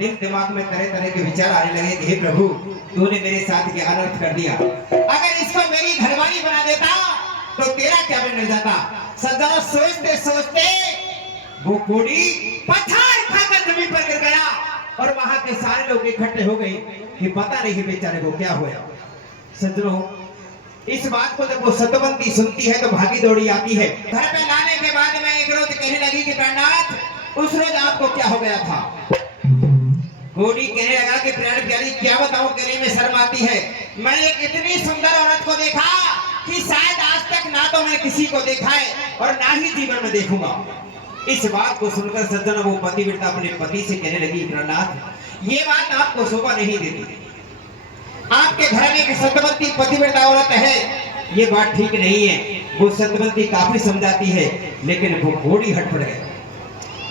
दिल दिमाग में तरह तरह के विचार आने लगे कि हे प्रभु, तूने मेरे साथ ये अनर्थ कर दिया। अगर इसको मेरी घरवाली बना देता तो तेरा क्या बन जाता। सदा सोचते सोचते वो कोड़ी पत्थर खाकर जमीन पर गिर गया और वहां के सारे लोग इकट्ठे हो गए कि पता नहीं बेचारे को क्या हुआ। सज्जनों, इस बात को जब वो सतवंती सुनती है तो भागी दौड़ी आती है। घर पे लाने के बाद में एक रोज कहने लगी कि प्राणनाथ, उस रोज आपको क्या हो गया था। घोड़ी कहने लगा कि प्राण प्यारी, क्या बताऊं, कहने में शर्म आती है। मैं एक इतनी सुंदर औरत को देखा कि शायद आज तक ना तो मैं किसी को देखा है और ना ही जीवन में देखूंगा। इस बात को सुनकर सज्जन वो पतिव्रता अपने पति से कहने लगी, प्राणनाथ, ये बात आपको शोभा नहीं देती। आपके घर में एक सतवंती पतिव्रता औरत है, ये बात ठीक नहीं है। वो सतवंती काफी समझाती है, लेकिन वो घोड़ी हट पड़ गया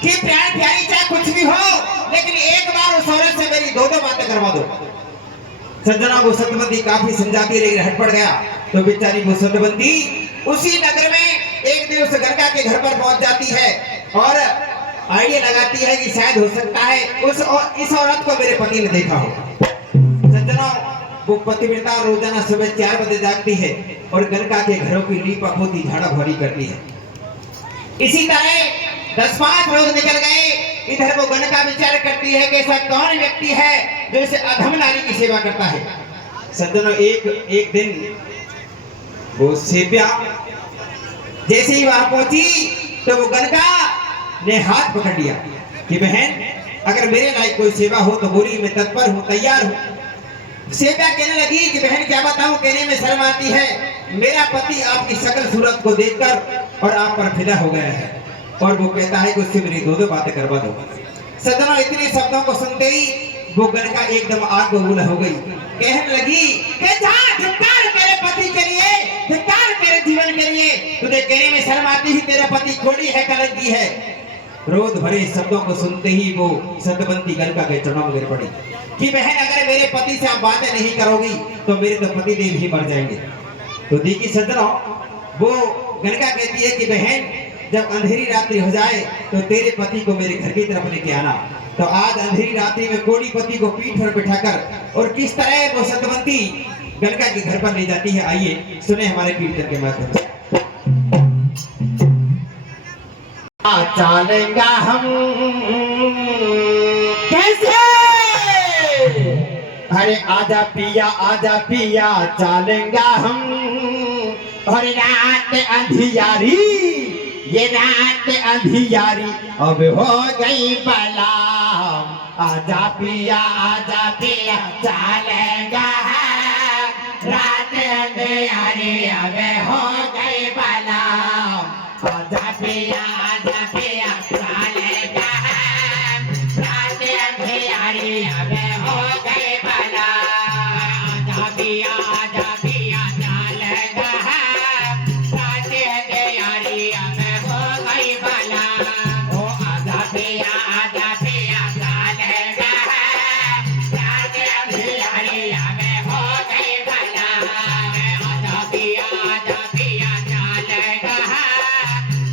कि प्यार प्यारी चाहे कुछ भी हो, लेकिन एक बार उस औरत से मेरी दो बातें करवा दो। सज्जना वो सतवंती काफी समझाती है, लेकिन हट पड़ गया। तो बेचारी वो सतवंती उसी नगर में एक दिन उस गंगा के घर पर पहुंच जाती है और आइडिया लगाती है कि शायद हो सकता है इस औरत को मेरे पति ने देखा हो। सज्जनों, वो पतिव्रता रोजाना सुबह 4 बजे जागती है और गंगा के घरों की लीपा पोती झाड़ा भोरी करती है। इसी तरह 10-5 रोज निकल गए। इधर वो गंगा विचार करती है कि ऐसा कौन व्यक्ति है जो इस अधम नारी की सेवा करता है। सज्जनों, एक दिन वो सेव्या जैसे ही वहां पहुंची तो वो गंगा ने हाथ पकड़ लिया कि बहन, अगर मेरे लायक कोई सेवा हो तो बोली, मैं तत्पर हूं, तैयार हूं। सेव्या कहने लगी कि बहन क्या बताऊं, कहने में शर्म आती है। मेरा पति आपकी शकल सूरत को देखकर और आप पर फिदा हो गया है और वो कहता है कि उससे मेरी दो बातें करवा दो। सज्जनों, इतने शब्दों को सुनते ही वो गंगा एकदम आग बबूला हो गई। कहने लगी कि जा, धिक्कार मेरे पति के लिए, धिक्कार मेरे जीवन के लिए। तुझे कहने में शर्म आती ही, तेरा पति घोड़ी है, कलंकी है। क्रोध भरे शब्दों को सुनते ही वो सतवंती गंगा के चरणों में गिर पड़ी कि बहन, अगर मेरे पति से आप बातें नहीं करोगी तो मेरे तो पति देव ही मर जाएंगे। तो देखिए सज्जनों, वो गंगा कहती है कि बहन, जब अंधेरी रात्रि हो जाए तो तेरे पति को मेरे घर की तरफ लेके आना। तो आज अंधेरी रात्रि में कोड़ी पति को पीठ पर बिठाकर और किस तरह वो सतवंती गंगा के घर पर ले जाती है, आइए सुने हमारे कीर्तन के माध्यम से। चलेगा हम कैसे, अरे आजा पिया चलेगा हम। और रात अंधियारी, ये रात अंधियारी अब हो गई बला। आजा पिया चलेगा, रात अंधियारी अब हो गई बला। आजा पिया चलेगा, रात अंधियारी अब हो गई बला। आजा पिया चलेगा, रात अंधियारी अब हो गई बला। ओ आजा पिया चलेगा, रात अंधियारी अब हो गई बला। आजा पिया चलेगा,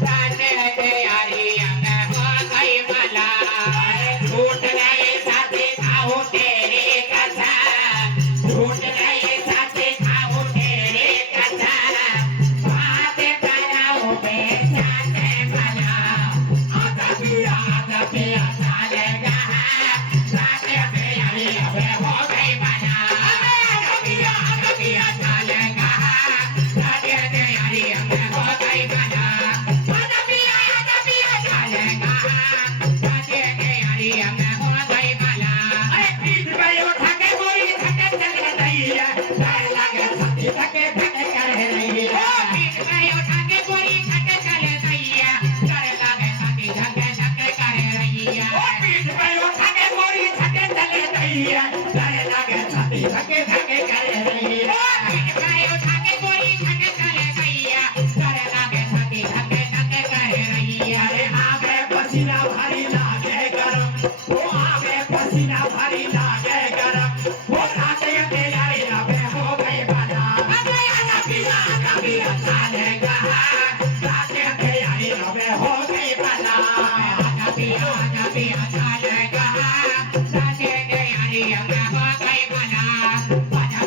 रात अंधियारी अब हो गई बला। झूठ नहीं साथी खाऊं तेरी कसम, झूठ नहीं साथी खाऊं तेरी कसम। बात कराऊं बेचारे भला। आजा पिया चलेगा, रात अंधियारी अब हो गई बला। आजा पिया चलेगा, रात अंधियारी अब हो गई बला। आजा पिया चलेगा, रात अंधियारी अब हो गई बला। अरे पीठ पे उठा के गोरी धक्के चल रही है, डर लगे छाती धक्के कर रही है। पीठ पे उठा के गोरी धक्के चल रही है, डर लगे छाती धक्के कर रही है। पीठ पे उठा के गोरी धक्के चल रही है, डर लगे छाती धक्के कर रही है। पीठ पे उठा के गोरी धक्के चल रही है, डर लगे छाती धक्के कर रही है। अरे आगे पसीना भारी लागे गरम, वो आगे पसीना भारी लागे गरम। वो रात अंधियारी अब हो गई बला। आजा पिया चलेगा, रात अंधियारी अब हो गई बला। आजा पिया चलेगा,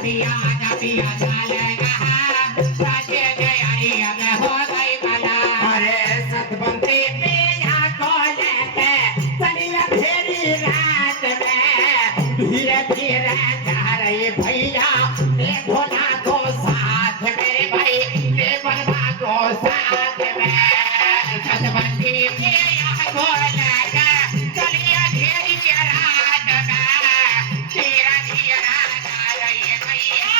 पिया जा पिया जालेगा साचे गई अब हो गई भला अरे सतबंदी पिया को लेके चली अंधेरी रात में धीरे धीरे जा रही भैया देखो ना को साथ मेरे भाई देवन को साथ में सतबंदी पिया को लेके चली अंधेरी रात में धीरे धीरे जा रही भैया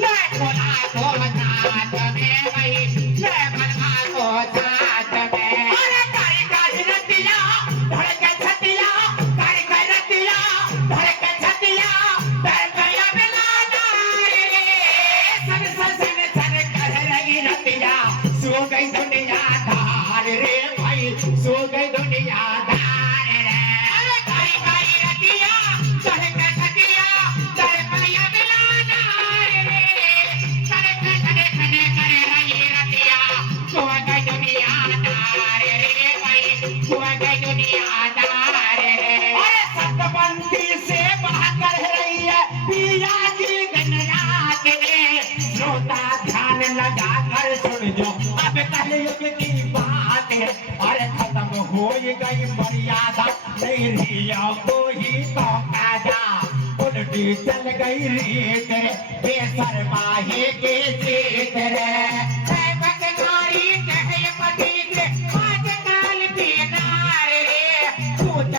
देखो ना को साथ में भाई देवन को साथ में अरे कारी कारी रतिया धड़के छतिया कारी कारी रतिया धड़के छतिया धड़के बिलाना सन सन सन कर रही रतिया सो गई दुनिया दार रे भाई सो गई दुनिया दार रे अरे कारी कारी रतिया धड़के छतिया धड़के बिलाना रे धड़के धड़के कर रही रतिया सो गई दुनिया दार रे भाई सो गई दुनिया दार रे अरे सतबंदी से बहकर रही है पिया की गनरात ने श्रोता ध्यान लगा कर सुन जो अब कलयुग की बात है अरे खत्म हो गई मर्यादा नहीं रिया को ही तो काजा उल्टी चल गई रीत रे बेशर्मा ही के जीत रे